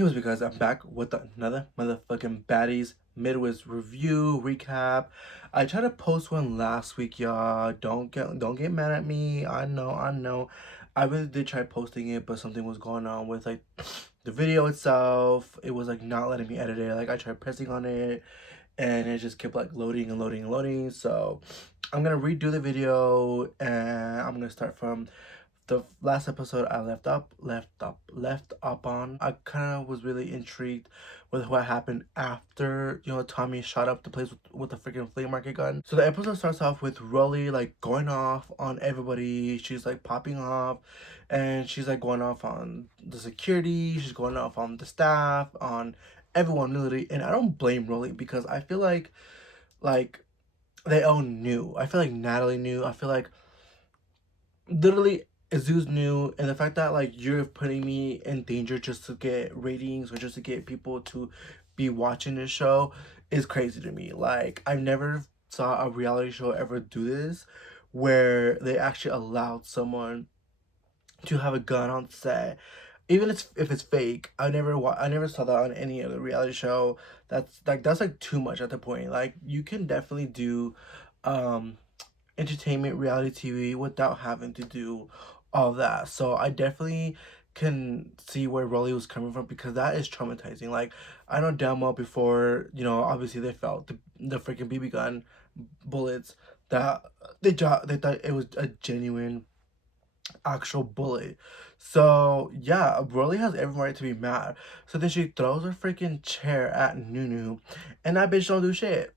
Hey, what's because I'm back with another motherfucking Baddies Midwest review recap. I tried to post one last week, y'all. Don't get mad at me. I know. I really did try posting it, but something was going on with like the video itself. It was like not letting me edit it. Like I tried pressing on it and it just kept like loading and loading and loading. So I'm gonna redo the video and I'm gonna start from the last episode I left up on. I kind of was really intrigued with what happened after, Tommie shot up the place with the freaking flea market gun. So the episode starts off with Rollie like going off on everybody. She's like popping off and she's like going off on the security. She's going off on the staff, on everyone literally. And I don't blame Rollie because I feel like they all knew. I feel like Natalie knew. I feel like literally Zeus knew, and the fact that like you're putting me in danger just to get ratings or just to get people to be watching this show is crazy to me. Like I've never saw a reality show ever do this where they actually allowed someone to have a gun on set, even if it's fake. I never saw that on any other reality show. That's like too much at the point. Like you can definitely do um entertainment reality TV without having to do all that. So I definitely can see where Rolly was coming from because that is traumatizing. Like I know damn well before, obviously they felt the freaking BB gun bullets that they thought it was a genuine actual bullet. So yeah, Rolly has every right to be mad. So then she throws her freaking chair at Nunu and that bitch don't do shit.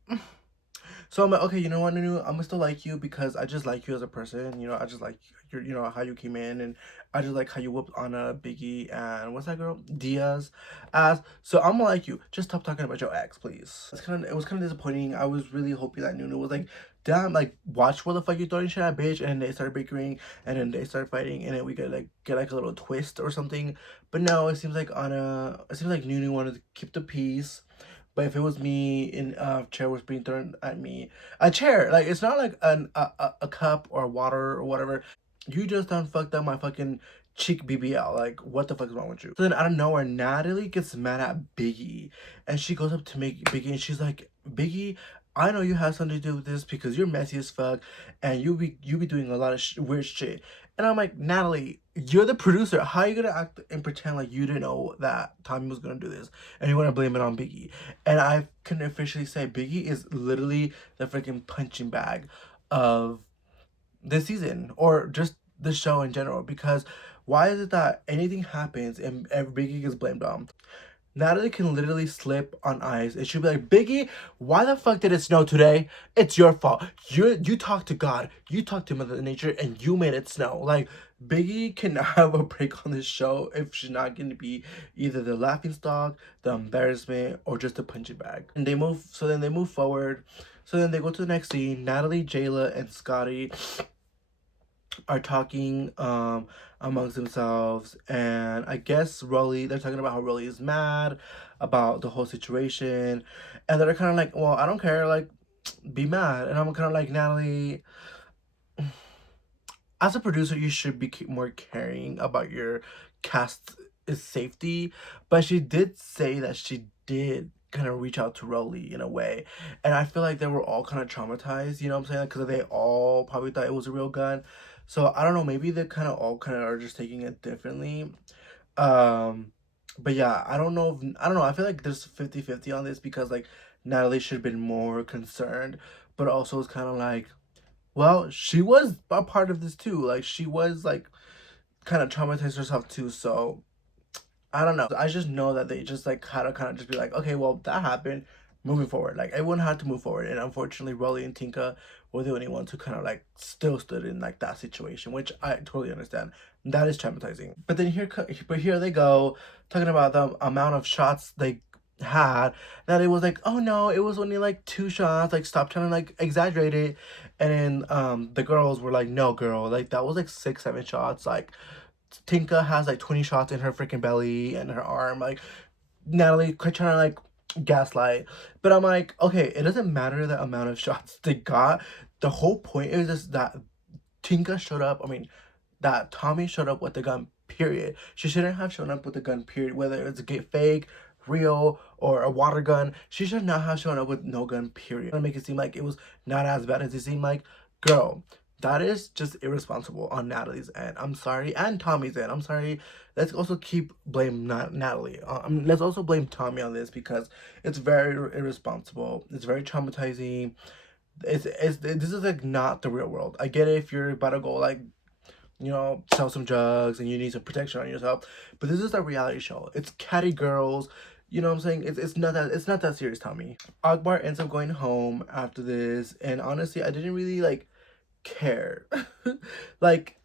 So I'm like, okay, you know what, Nunu, I'm gonna still like you because I just like you as a person. I just like your, how you came in, and I just like how you whooped Anna, Biggie, and what's that girl, Diaz, ass. So I'm gonna like you. Just stop talking about your ex, please. It was kind of disappointing. I was really hoping that Nunu was like, damn, like watch what the fuck you throwing shit at, bitch, and they started bickering, and then they started fighting, and then we could like get like a little twist or something. But no, it seems like Nunu wanted to keep the peace. But if it was me in a chair was being thrown at me, a chair, like it's not like a cup or water or whatever. You just done fucked up my fucking cheek BBL. Like what the fuck is wrong with you? So then out of nowhere, Natalie gets mad at Biggie, and she goes up to make Biggie, and she's like, Biggie, I know you have something to do with this because you're messy as fuck, and you be doing a lot of weird shit. And I'm like, Natalie, you're the producer. How are you gonna act and pretend like you didn't know that Tommie was gonna do this, and you want to blame it on Biggie? And I can officially say Biggie is literally the freaking punching bag of this season or just the show in general. Because why is it that anything happens and Biggie gets blamed on? Natalie can literally slip on ice and she'll be like, Biggie, why the fuck did it snow today? It's your fault. You talked to God, you talked to Mother Nature, and you made it snow. Like Biggie cannot have a break on this show if she's not gonna be either the laughing stock, the embarrassment, or just a punching bag. And then they move forward. So then they go to the next scene. Natalie, Jayla, and Scotty are talking amongst themselves, and I guess they're talking about how Rollie is mad about the whole situation, and they're kind of like, well, I don't care, like be mad. And I'm kind of like, Natalie, as a producer you should be more caring about your cast's safety. But she did say that she did kind of reach out to Rollie in a way, and I feel like they were all kind of traumatized, you know what I'm saying, because they all probably thought it was a real gun. So I don't know, maybe they kind of all kind of are just taking it differently. um but yeah, I don't know, I feel like there's 50-50 on this because like Natalie should have been more concerned, but also it's kind of like, well, she was a part of this too. Like she was like kind of traumatized herself too. So I don't know. I just know that they just like had to kind of just be like, okay, well that happened. Moving forward, like everyone had to move forward, and unfortunately, Rolly and Tinka were the only ones who kind of like still stood in like that situation, which I totally understand. That is traumatizing. But then here they go talking about the amount of shots they had. That it was like, oh no, it was only like 2 shots. Like stop trying to like exaggerate it. And then the girls were like, no, girl, like that was like 6-7 shots. Like Tinka has like 20 shots in her freaking belly and her arm. Like Natalie trying to like gaslight. But I'm like, okay, it doesn't matter the amount of shots they got. The whole point is just that Tinka showed up. I mean, that Tommie showed up with the gun, period. She shouldn't have shown up with a gun, period. Whether it's a fake, real, or a water gun, she should not have shown up with no gun, period. To make it seem like it was not as bad as it seemed like. Girl, that is just irresponsible on Natalie's end. I'm sorry. And Tommie's end. I'm sorry. Let's also keep blame Natalie. Let's also blame Tommie on this because it's very irresponsible. It's very traumatizing. This is like not the real world. I get it if you're about to go like, you know, sell some drugs and you need some protection on yourself, but this is a reality show. It's catty girls. You know what I'm saying? It's not that serious, Tommie. Akbar ends up going home after this, and honestly, I didn't really like care. Like,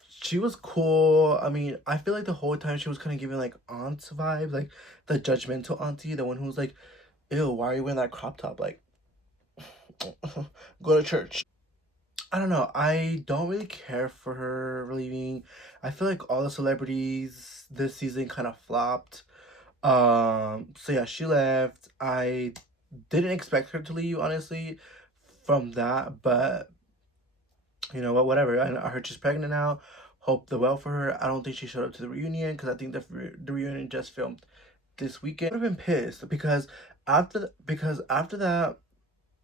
she was cool. I mean, I feel like the whole time she was kind of giving like aunt vibes, like the judgmental auntie, the one who was like, "Ew, why are you wearing that crop top?" Like, go to church. I don't know. I don't really care for her leaving. I feel like all the celebrities this season kind of flopped. So yeah, she left. I didn't expect her to leave, honestly, from that, but you know what, whatever. I heard she's pregnant now. Hope the well for her. I don't think she showed up to the reunion because I think the reunion just filmed this weekend. I would have been pissed because after that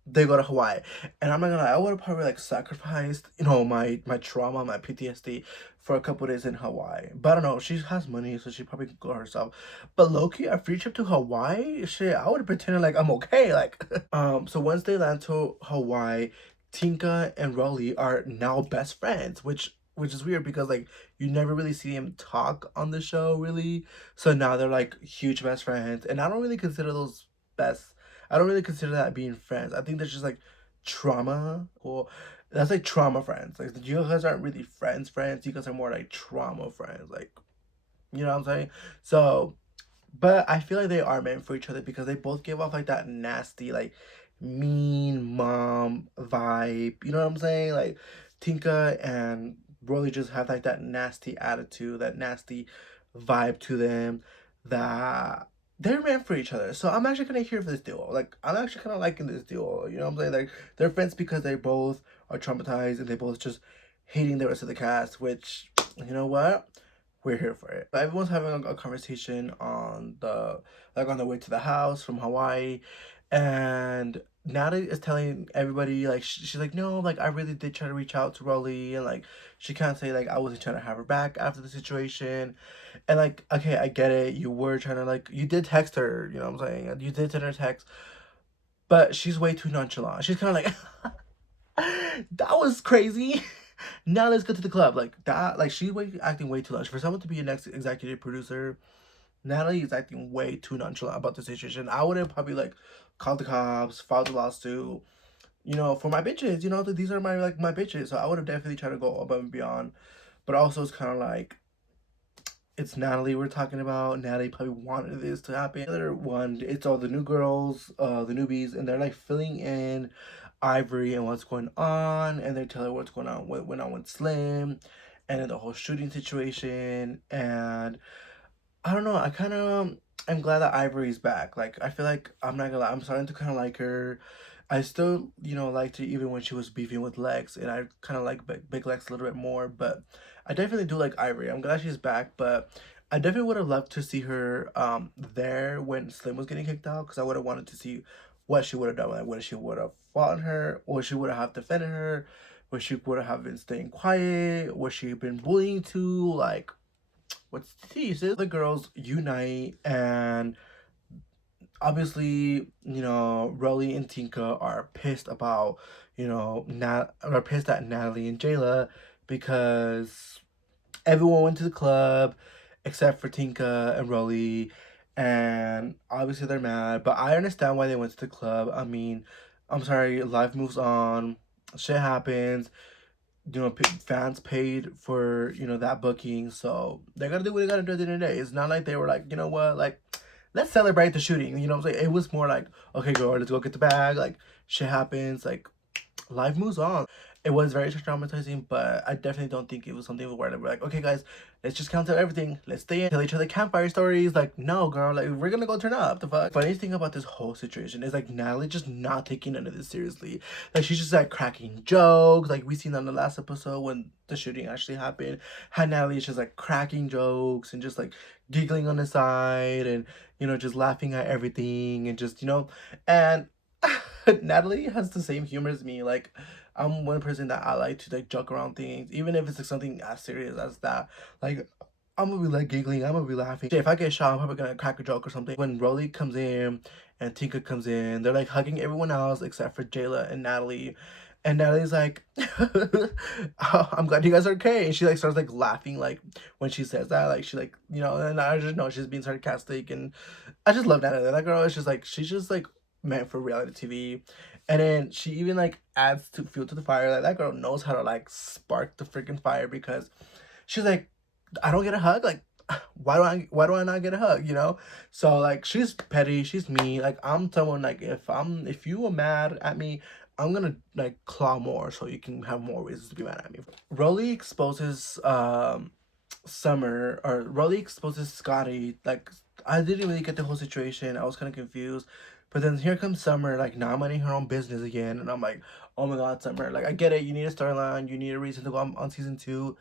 they go to Hawaii, and I'm not gonna lie, I would have probably like sacrificed, you know, my trauma, my PTSD for a couple days in Hawaii. But I don't know, she has money, so she probably could go herself. But low-key, a free trip to Hawaii, shit, I would have pretended like I'm okay. Like, so once they land to Hawaii, Tinka and Rollie are now best friends, which is weird because like you never really see them talk on the show really. So now they're like huge best friends, and I don't really consider those best. I don't really consider that being friends. I think that's just like trauma. Or that's like trauma friends. Like you guys aren't really friends. You guys are more like trauma friends. Like, you know what I'm saying? So, but I feel like they are meant for each other because they both give off like that nasty, like mean mom vibe. You know what I'm saying? Like Tinka and Rolly just have like that nasty attitude, that nasty vibe to them that they're meant for each other. So I'm actually kind of here for this duo. Like I'm actually kind of liking this duo. You know what I'm saying? Like they're friends because they both are traumatized and they both just hating the rest of the cast. Which, you know what? We're here for it. Everyone's having a conversation on the way to the house from Hawaii, and Natalie is telling everybody like she's like, no, like I really did try to reach out to Rolly, and like she can't say like I wasn't trying to have her back after the situation. And like, okay, I get it, you were trying to, like, you did text her, you know what I'm saying, you did send her a text, but she's way too nonchalant. She's kind of like that was crazy. Now let's go to the club. Like that, like she's acting way too much for someone to be a next executive producer. Natalie is acting way too nonchalant about the situation. I would have probably like called the cops, filed a lawsuit, you know, for my bitches. You know, these are my bitches. So I would have definitely tried to go above and beyond. But also, it's kind of like it's Natalie we're talking about. Natalie probably wanted this to happen. The other one, it's all the new girls, the newbies, and they're like filling in Ivory and what's going on, and they tell her what's going on, what went on with Slim, and then the whole shooting situation. And I don't know, I'm glad that Ivory's back. Like I feel like, I'm not gonna lie, I'm starting to kind of like her. I still, you know, liked her even when she was beefing with Lex, and I kind of like Big Lex a little bit more, but I definitely do like Ivory. I'm glad she's back, but I definitely would have loved to see her there when Slim was getting kicked out, because I would have wanted to see what she would have done, like whether she would have fought on her, or she would have defended her, or she would have been staying quiet, was she been bullying to, like, what's the tea? So the girls unite, and obviously, you know, Rolly and Tinka are pissed about, you know, are pissed at Natalie and Jayla because everyone went to the club except for Tinka and Rolly, and obviously they're mad. But I understand why they went to the club. I mean, I'm sorry, life moves on, shit happens. You know, fans paid for, you know, that booking, so they gotta do what they gotta do at the end of the day. It's not like they were like, you know what, like, let's celebrate the shooting. You know what I'm saying? It was more like, okay, girl, let's go get the bag. Like, shit happens. Like, life moves on. It was very traumatizing, but I definitely don't think it was something where we're like, okay, guys, let's just cancel everything. Let's stay in, tell each other campfire stories. Like, no, girl, like we're gonna go turn up. The fuck. Funniest thing about this whole situation is like Natalie just not taking none of this seriously. Like she's just like cracking jokes. Like we seen on the last episode when the shooting actually happened, how Natalie is just like cracking jokes and just like giggling on the side and just laughing at everything and just and Natalie has the same humor as me. Like I'm one person that I like to like joke around things, even if it's like something as serious as that. Like I'm gonna be like giggling, I'm gonna be laughing. If I get shot, I'm probably gonna crack a joke or something. When Rollie comes in and Tinka comes in, they're like hugging everyone else except for Jayla and Natalie. And Natalie's like, "Oh, I'm glad you guys are okay." And she like starts like laughing like when she says that. Like she like, and I just know she's being sarcastic and I just love Natalie. That girl is just like she's just like meant for reality TV. And then she even like adds to fuel to the fire. Like that girl knows how to like spark the freaking fire because she's like, I don't get a hug. Like, why do I not get a hug? So like she's petty. She's mean. Like I'm someone like if you were mad at me, I'm gonna like claw more so you can have more reasons to be mad at me. Rollie exposes Summer or Rollie exposes Scotty. Like I didn't really get the whole situation. I was kind of confused. But then here comes Summer, like now minding her own business again, and I'm like, oh my god, Summer, like I get it, you need a storyline, you need a reason to go on season 2,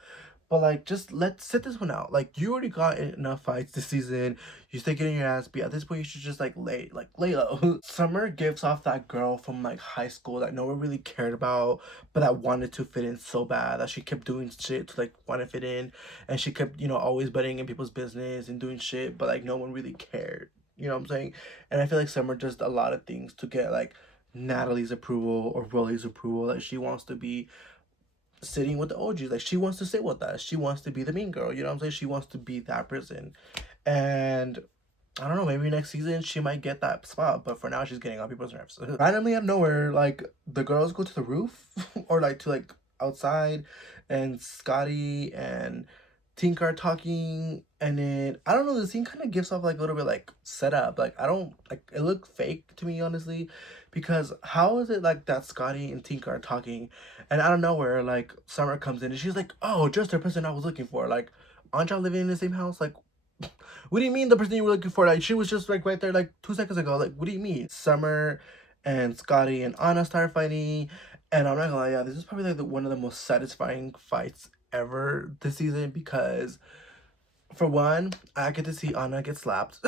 but like just let's sit this one out. Like you already got enough fights this season, you still getting your ass beat. At this point, you should just like lay low. Summer gives off that girl from like high school that no one really cared about, but that wanted to fit in so bad that she kept doing shit to like want to fit in, and she kept always butting in people's business and doing shit, but like no one really cared. You know what I'm saying? And I feel like Summer does a lot of things to get like Natalie's approval or Rollie's approval. Like she wants to be sitting with the OGs. Like she wants to sit with us. She wants to be the mean girl. You know what I'm saying? She wants to be that person. And I don't know, maybe next season she might get that spot, but for now she's getting on people's nerves. Randomly out of nowhere, like the girls go to the roof or like to like outside, and Scotty and Tinker are talking, and then I don't know, the scene kind of gives off like a little bit like setup. Like I don't like it looked fake to me honestly, because how is it like that Scotty and Tinker are talking, and out of nowhere like Summer comes in and she's like, oh, just the person I was looking for. Like, aren't y'all living in the same house? Like, what do you mean the person you were looking for? Like she was just like right there like 2 seconds ago. Like what do you mean? Summer and Scotty and Ahna start fighting, and I'm not gonna lie, yeah, this is probably like one of the most satisfying fights ever this season because for one, I get to see Ahna get slapped.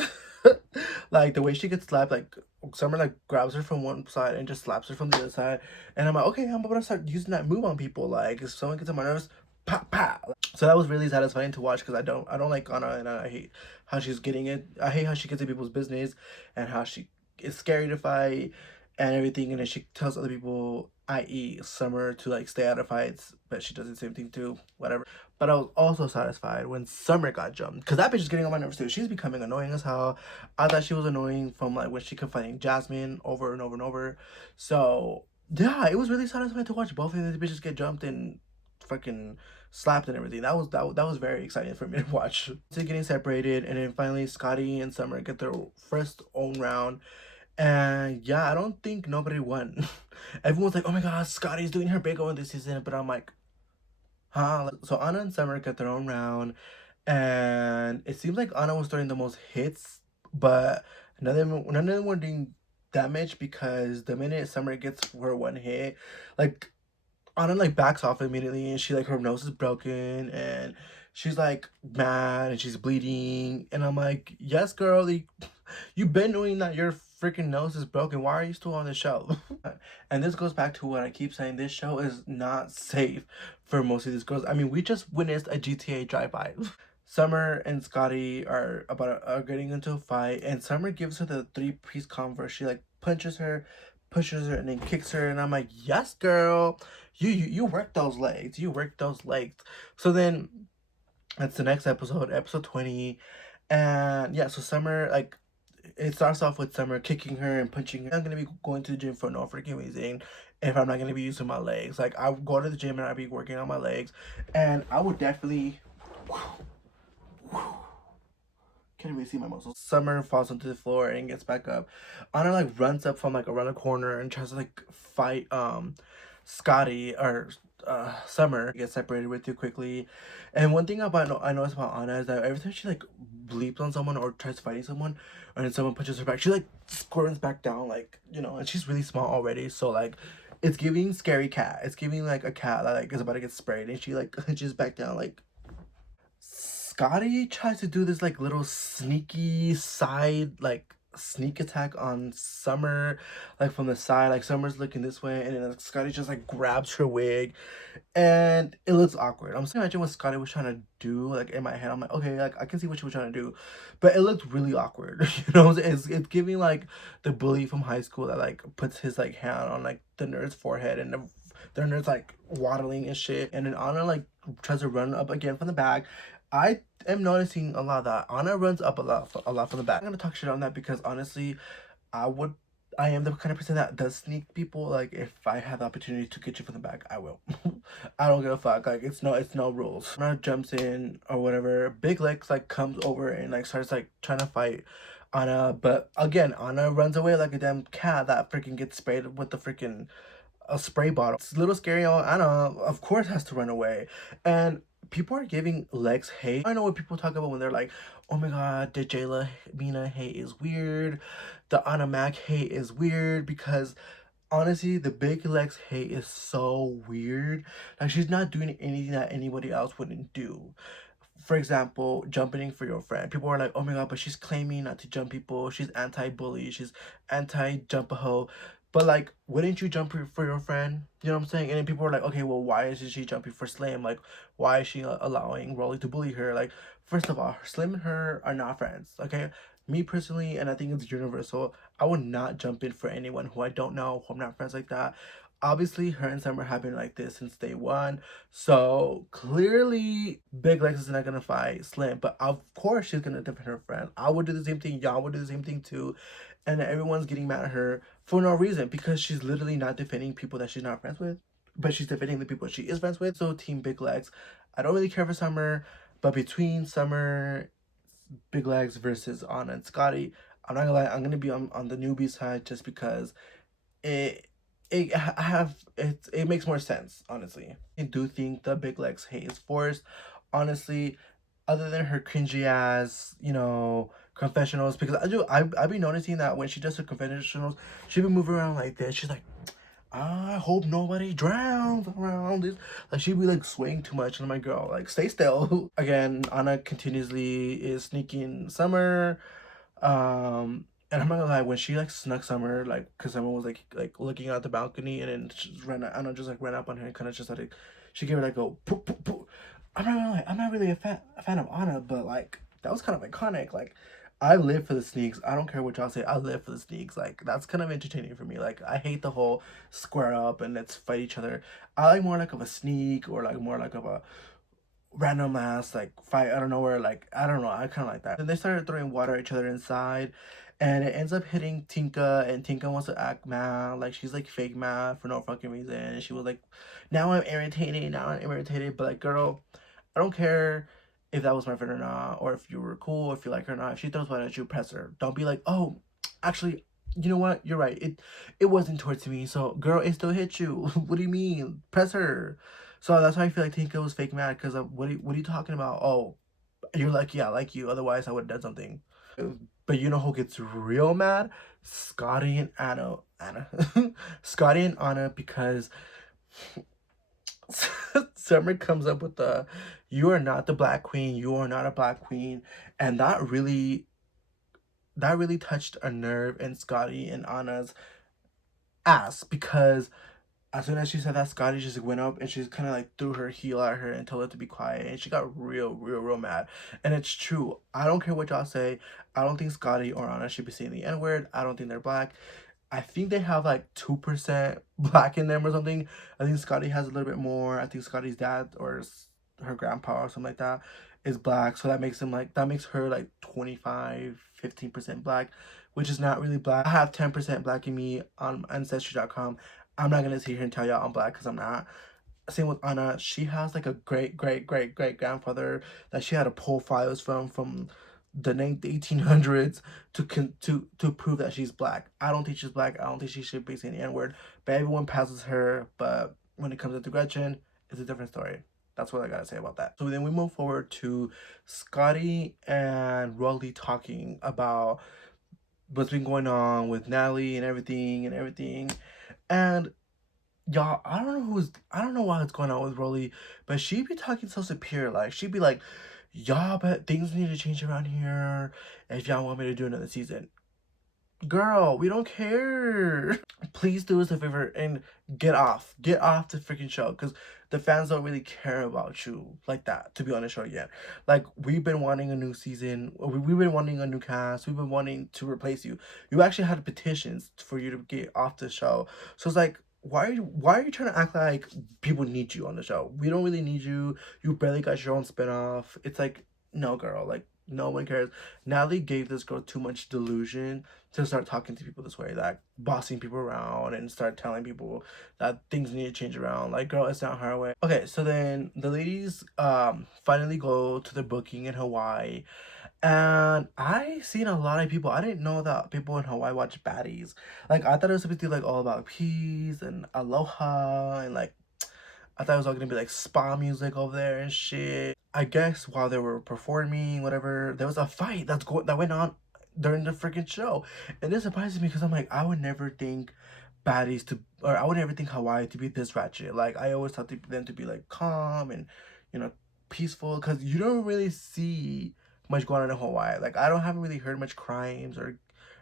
Like the way she gets slapped, like Summer like grabs her from one side and just slaps her from the other side, and I'm like, okay, I'm about to start using that move on people. Like if someone gets on my nerves, pop pop. So that was really satisfying to watch because I don't like Ahna, and I hate how she's getting it. I hate how she gets in people's business and how she is scary to fight and everything, and then she tells other people, i.e. Summer, to like stay out of fights, but she does the same thing too, whatever. But I was also satisfied when Summer got jumped, because that bitch is getting on my nerves too. She's becoming annoying as hell. I thought she was annoying from like when she kept fighting Jasmine over and over and over. So yeah, it was really satisfying to watch both of these bitches get jumped and fucking slapped and everything. That was very exciting for me to watch. So getting separated, and then finally Scotty and Summer get their first own round. And yeah, I don't think nobody won. Everyone's like, oh my god, Scotty's doing her big one this season. But I'm like, huh? So Anna and Summer get their own round. And it seems like Anna was throwing the most hits. But none of them were doing damage because the minute Summer gets her one hit, like Anna like backs off immediately, and she like her nose is broken and she's like mad and she's bleeding, and I'm like, yes girl, like, you've been knowing that your freaking nose is broken. Why are you still on the show? And this goes back to what I keep saying. This show is not safe for most of these girls. I mean, we just witnessed a GTA drive-by. Summer and Scotty are getting into a fight, and Summer gives her the three-piece Converse. She like punches her, pushes her, and then kicks her. And I'm like, yes, girl, you work those legs. You work those legs. So then that's the next episode, episode 20, and yeah. So Summer like it starts off with Summer kicking her and punching her. I'm gonna be going to the gym for no freaking reason if I'm not gonna be using my legs. Like I would go to the gym and I'd be working on my legs, and I would definitely. Can't even see my muscles. Summer falls onto the floor and gets back up. Anna like runs up from like around the corner and tries to like fight Scotty or Summer get separated with too quickly. And one thing about I noticed about Ahna is that every time she like bleeps on someone or tries fighting someone, or then someone punches her back, she like squirms back down, like, you know. And she's really small already, so like it's giving scary cat. It's giving like a cat that like is about to get sprayed, and she like hunches back down like. Scotty tries to do this like little sneaky side like sneak attack on Summer, like from the side. Like Summer's looking this way, and then like, Scotty just like grabs her wig, and it looks awkward. I'm just imagine what Scotty was trying to do. Like in my head, I'm like, okay, like I can see what she was trying to do, but it looked really awkward. You know, it's giving like the bully from high school that like puts his like hand on like the nerd's forehead, and the nerd's like waddling and shit, and then Anna like tries to run up again from the back. I am noticing a lot of that. Anna runs up a lot from the back. I'm gonna talk shit on that because honestly, I would. I am the kind of person that does sneak people. Like if I have the opportunity to get you from the back, I will. I don't give a fuck. Like it's no rules. Anna jumps in or whatever. Big Legs like comes over and like starts like trying to fight Anna, but again, Anna runs away like a damn cat that freaking gets sprayed with the freaking a spray bottle. It's a little scary. Anna, of course, has to run away, and people are giving Lex hate. I know what people talk about when they're like, "Oh my God, the Jayla Mina hate is weird. The Anna Mac hate is weird," because honestly, the big Lex hate is so weird. Like she's not doing anything that anybody else wouldn't do. For example, jumping for your friend. People are like, oh my God, but she's claiming not to jump people. She's anti-bully. She's anti-jump-a-hoe. But like, wouldn't you jump for your friend? You know what I'm saying? And then people are like, okay, well, why isn't she jumping for Slim? Like, why is she allowing Rollie to bully her? Like, first of all, Slim and her are not friends, okay? Me personally, and I think it's universal, I would not jump in for anyone who I don't know, who I'm not friends like that. Obviously, her and Summer have been like this since day one. So clearly, Big Lex is not gonna fight Slim, but of course she's gonna defend her friend. I would do the same thing. Y'all would do the same thing too, and everyone's getting mad at her for no reason because she's literally not defending people that she's not friends with, but she's defending the people she is friends with. So Team Big Legs. I don't really care for Summer, but between Summer, Big Legs versus Anna and Scotty, I'm not gonna lie. I'm gonna be on the newbie side just because it it makes more sense, honestly. I do think the Big Legs hate is forced, honestly, other than her cringy ass, you know, confessionals, because I've been noticing that when she does her confessionals, she be moving around like this. She's like, I hope nobody drowns around this. Like she be like swaying too much, and I'm like, girl, like stay still. Again, Anna continuously is sneaking Summer. And I'm not gonna lie, when she like snuck Summer, like, cause someone was like looking out the balcony, and then she just ran, I don't know, just like ran up on her and kind of just like, she gave her like a poop poop poop. I'm not gonna lie, I'm not really a fan of Anna, but like that was kind of iconic. Like, I live for the sneaks. I don't care what y'all say. I live for the sneaks. Like that's kind of entertaining for me. Like I hate the whole square up and let's fight each other. I like more like of a sneak or like more like of a random ass like fight out of nowhere. Like I don't know, I kind of like that. Then they started throwing water at each other inside, and it ends up hitting Tinka, and Tinka wants to act mad, like she's like fake mad for no fucking reason. And she was like, now I'm irritated, now I'm irritated. But like, girl, I don't care if that was my friend or not, or if you were cool, if you like her or not. If she throws water at you, press her. Don't be like, oh, actually, you know what, you're right, it wasn't towards me. So girl, it still hit you. What do you mean, press her? So that's why I feel like Tinka was fake mad, because what are you talking about? Oh, you're lucky I like you. Otherwise, I would have done something. But you know who gets real mad? Scotty and Anna. Scotty and Anna, because Summer comes up with the, you are not the black queen. You are not a black queen. And that really touched a nerve in Scotty and Anna's ass, because as soon as she said that, Scotty just went up and she just kind of like threw her heel at her and told her to be quiet. And she got real mad. And it's true. I don't care what y'all say. I don't think Scotty or Anna should be saying the N word. I don't think they're black. I think they have like 2% black in them or something. I think Scotty has a little bit more. I think Scotty's dad or her grandpa or something like that is black. So that makes her like 15% black, which is not really black. I have 10% black in me on Ancestry.com. I'm not gonna sit here and tell y'all I'm black, because I'm not. Same with Anna. She has like a great grandfather that she had to pull files from the 1800s to prove that she's black. I don't think she's black. I don't think she should be saying the N word. But everyone passes her. But when it comes to Gretchen, is a different story. That's what I gotta say about that. So then we move forward to Scotty and Rollie talking about what's been going on with Natalie and everything and everything. And y'all, I don't know what's going on with Rollie, but she be talking so superior. Like she be like, y'all, but things need to change around here if y'all want me to do another season. Girl, we don't care. Please do us a favor and get off the freaking show, because the fans don't really care about you like that to be on the show yet. Like, we've been wanting a new season, we've been wanting a new cast, we've been wanting to replace you. You actually had petitions for you to get off the show. So it's like, why are you trying to act like people need you on the show? We don't really need you. You barely got your own spinoff. It's like, no, girl, like, no one cares. Natalie gave this girl too much delusion to start talking to people this way, like bossing people around and start telling people that things need to change around. Like, girl, it's not her way. Okay, so then the ladies finally go to the booking in Hawaii, and I seen a lot of people. I didn't know that people in Hawaii watch Baddies. Like, I thought it was supposed to be like all about peace and aloha, and like I thought it was all gonna be like spa music over there and shit. I guess while they were performing, whatever, there was a fight that went on during the freaking show, and this surprises me because I'm like, I would never think or I would never think Hawaii to be this ratchet. Like, I always thought them to be like calm and, you know, peaceful, because you don't really see much going on in Hawaii. Like, haven't really heard much crimes or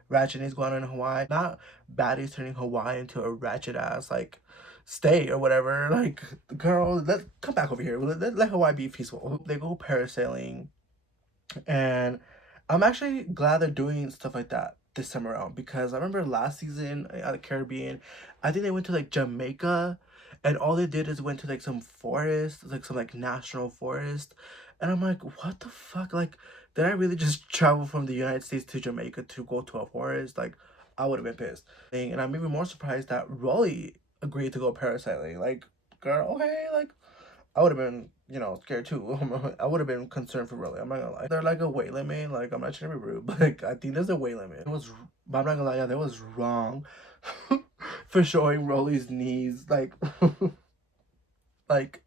ratchetness going on in Hawaii. Not Baddies turning Hawaii into a ratchet ass like state or whatever. Like, girl, let come back over here. Let Hawaii be peaceful. They go parasailing, and I'm actually glad they're doing stuff like that this time around, because I remember last season out of Caribbean, I think they went to like Jamaica, and all they did is went to like some forest, like some like national forest, and I'm like, what the fuck? Like, did I really just travel from the United States to Jamaica to go to a forest? Like, I would have been pissed. And I'm even more surprised that Rollie agreed to go parasailing. Like, girl, okay, like, I would have been, scared too. I would have been concerned for Rollie. I'm not gonna lie. They're like a weight limit. Like, I'm not trying to be rude, but like, I think there's a weight limit. But I'm not gonna lie, yeah, that was wrong for showing Rollie's knees. Like, like,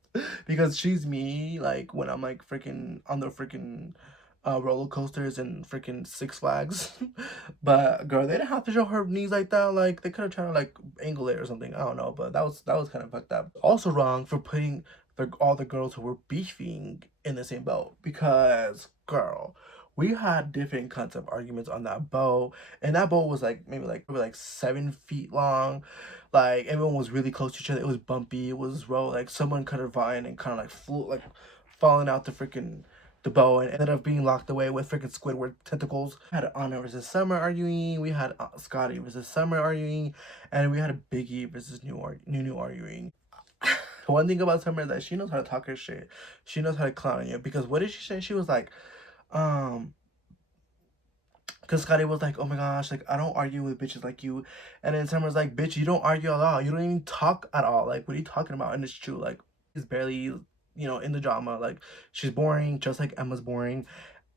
because she's me. Like, when I'm like freaking on the freaking roller coasters and freaking Six Flags. But girl, they didn't have to show her knees like that. Like, they could have tried to like angle it or something. I don't know, but that was kind of fucked up. Also wrong for putting all the girls who were beefing in the same boat, because girl, we had different kinds of arguments on that boat, and that boat was like maybe like 7 feet long. Like, everyone was really close to each other. It was bumpy. It was roll. Like, someone cut her vine and kind of like flew, like falling out the bow, and ended up being locked away with freaking Squidward tentacles. We had Ahna versus Summer arguing. We had Scotty versus Summer arguing, and we had a Biggie versus New arguing. One thing about Summer is that she knows how to talk her shit. She knows how to clown on you, because what did she say? She was like, because Scotty was like, oh my gosh, like, I don't argue with bitches like you. And then Summer's like, bitch, you don't argue at all. You don't even talk at all. Like, what are you talking about? And it's true. Like, it's barely, in the drama. Like, she's boring, just like Emma's boring.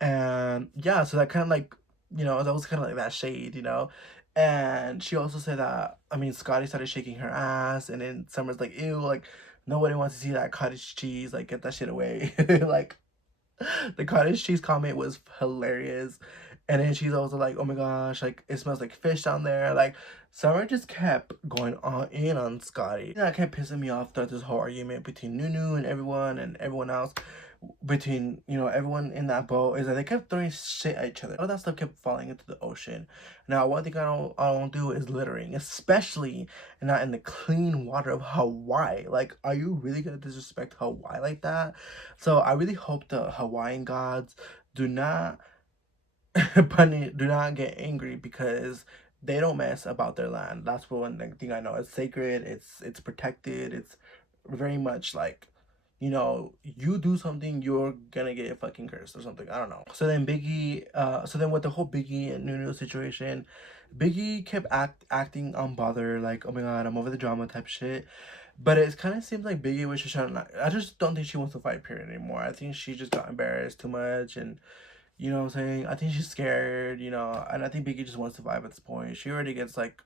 And yeah, so that kind of like, that was kind of like that shade. And she also said that, I mean, Scotty started shaking her ass. And then Summer's like, ew, like, nobody wants to see that cottage cheese. Like, get that shit away. Like, the cottage cheese comment was hilarious. And then she's also like, oh my gosh, like, it smells like fish down there. Like, Summer just kept going on Scotty. That kept pissing me off throughout this whole argument between Nunu and everyone else. Between, everyone in that boat, is that they kept throwing shit at each other. All that stuff kept falling into the ocean. Now, one thing I don't do is littering, especially not in the clean water of Hawaii. Like, are you really gonna disrespect Hawaii like that? So I really hope the Hawaiian gods do not do not get angry, because they don't mess about their land. That's one thing I know. It's sacred. It's protected. It's very much like, you do something, you're gonna get fucking cursed or something. I don't know. So then with the whole Biggie and Nunu situation, Biggie kept acting unbothered, like, oh my god, I'm over the drama type shit. But it kind of seems like Biggie was just trying to. I just don't think she wants to fight period anymore. I think she just got embarrassed too much, and you know what I'm saying? I think she's scared, and I think Biggie just wants to vibe at this point. She already gets like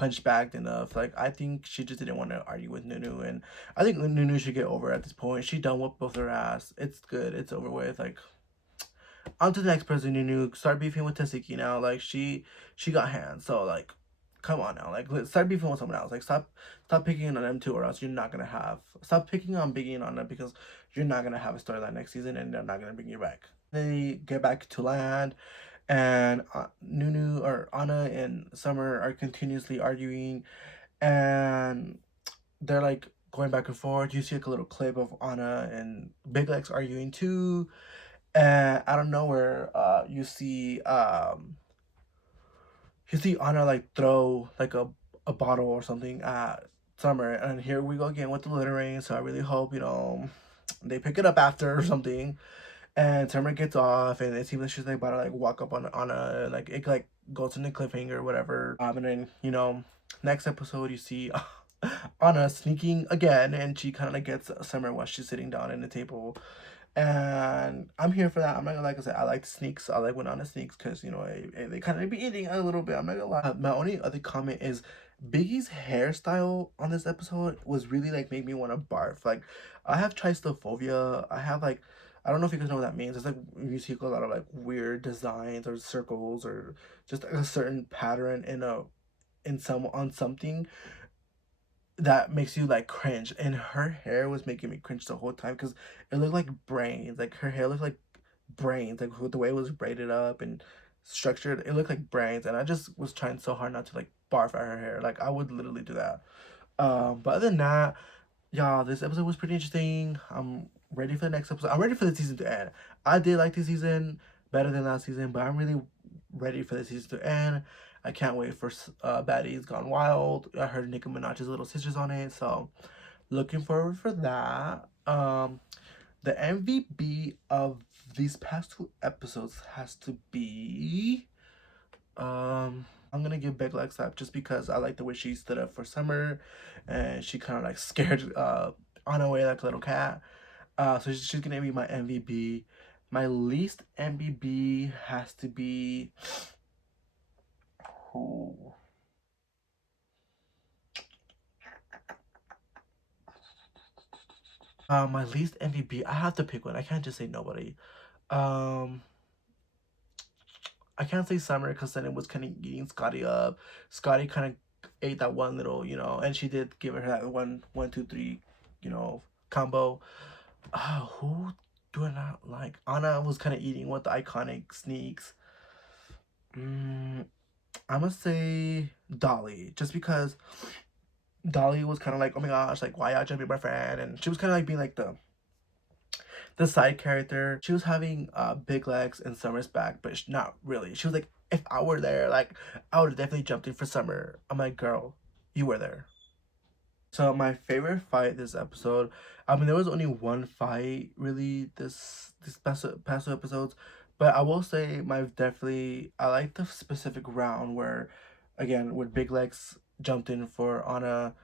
punch bagged enough. Like, I think she just didn't want to argue with Nunu, and I think Nunu should get over at this point. She done whooped both her ass. It's good. It's over with. Like, on to the next person, Nunu. Start beefing with Tasiki now. Like, she got hands. So, like, come on now. Like, let's start beefing with someone else. Like, stop picking on them too, or else you're not gonna have. Stop picking on Biggie and Anna, because you're not gonna have a storyline next season, and they're not gonna bring you back. They get back to land, and Nunu or Anna and Summer are continuously arguing, and they're like going back and forth. You see like a little clip of Anna and Big Legs arguing too, and out of nowhere, you see Anna like throw like a bottle or something at Summer, and here we go again with the littering. So I really hope they pick it up after or something. And Summer gets off, and it seems like she's like about to like walk up on a like it like goes into cliffhanger or whatever. And then next episode you see Anna sneaking again, and she kind of like gets Summer while she's sitting down in the table. And I'm here for that. I'm not gonna, like I said, I like sneaks. I like when Anna sneaks, because they kind of be eating a little bit. I'm not gonna lie. My only other comment is Biggie's hairstyle on this episode was really like made me want to barf. Like, I have tristophobia. I have like, I don't know if you guys know what that means. It's like you see a lot of like weird designs or circles or just a certain pattern on something that makes you like cringe. And her hair was making me cringe the whole time, because it looked like brains. Like, her hair looked like brains, like with the way it was braided up and structured, it looked like brains. And I just was trying so hard not to like barf at her hair. Like, I would literally do that. But other than that, y'all, this episode was pretty interesting. I'm ready for the next episode. I'm ready for the season to end. I did like this season better than last season, but I'm really ready for the season to end. I can't wait for Baddies Gone Wild. I heard Nicki Minaj's little sisters on it, so looking forward for that. The MVP of these past 2 episodes has to be I'm gonna give Big Legs up, just because I like the way she stood up for Summer, and she kind of like scared on her way like a little cat. So she's gonna be my MVP. My least MVP has to be who? My least MVP. I have to pick one. I can't just say nobody. Um, I can't say Summer, because then it was kind of eating Scotty up. Scotty kind of ate that one little, and she did give her that one, two, three, combo. Who do I not like? Ahna was kind of eating with the iconic sneaks. I'm gonna say Dolly, just because Dolly was kind of like, oh my gosh, like, why y'all jumping my friend? And she was kind of like being like the side character. She was having Big Legs and Summer's back, but not really. She was like, if I were there, like, I would have definitely jumped in for Summer. I'm like, girl, you were there. So my favorite fight this episode, I mean, there was only one fight really this past 2 episodes, but I will say I like the specific round where, again, when Big Legs jumped in for Anna,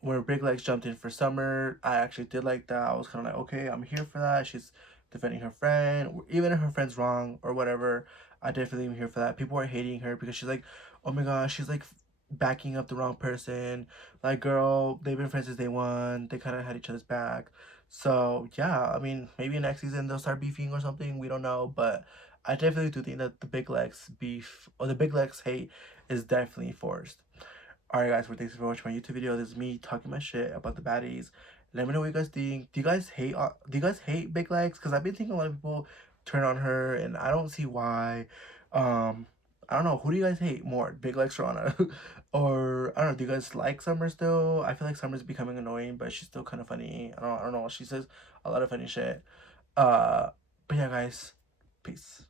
where Big Legs jumped in for Summer. I actually did like that. I was kind of like, okay, I'm here for that. She's defending her friend, even if her friend's wrong or whatever. I definitely am here for that. People are hating her because she's like, oh my gosh, she's like backing up the wrong person. Like, girl, they've been friends since day one. They kind of had each other's back. So yeah, I mean, maybe next season they'll start beefing or something. We don't know, but I definitely do think that the Big Legs beef or the Big Legs hate is definitely forced. Alright guys, well, thanks for watching my YouTube video. This is me talking my shit about the baddies. Let me know what you guys think. Do you guys hate Big Legs? Because I've been thinking a lot of people turn on her, and I don't see why. I don't know, who do you guys hate more? Big Legs or Anna? Or I don't know, do you guys like Summer still? I feel like Summer's becoming annoying, but she's still kind of funny. I don't know. She says a lot of funny shit. But yeah guys, peace.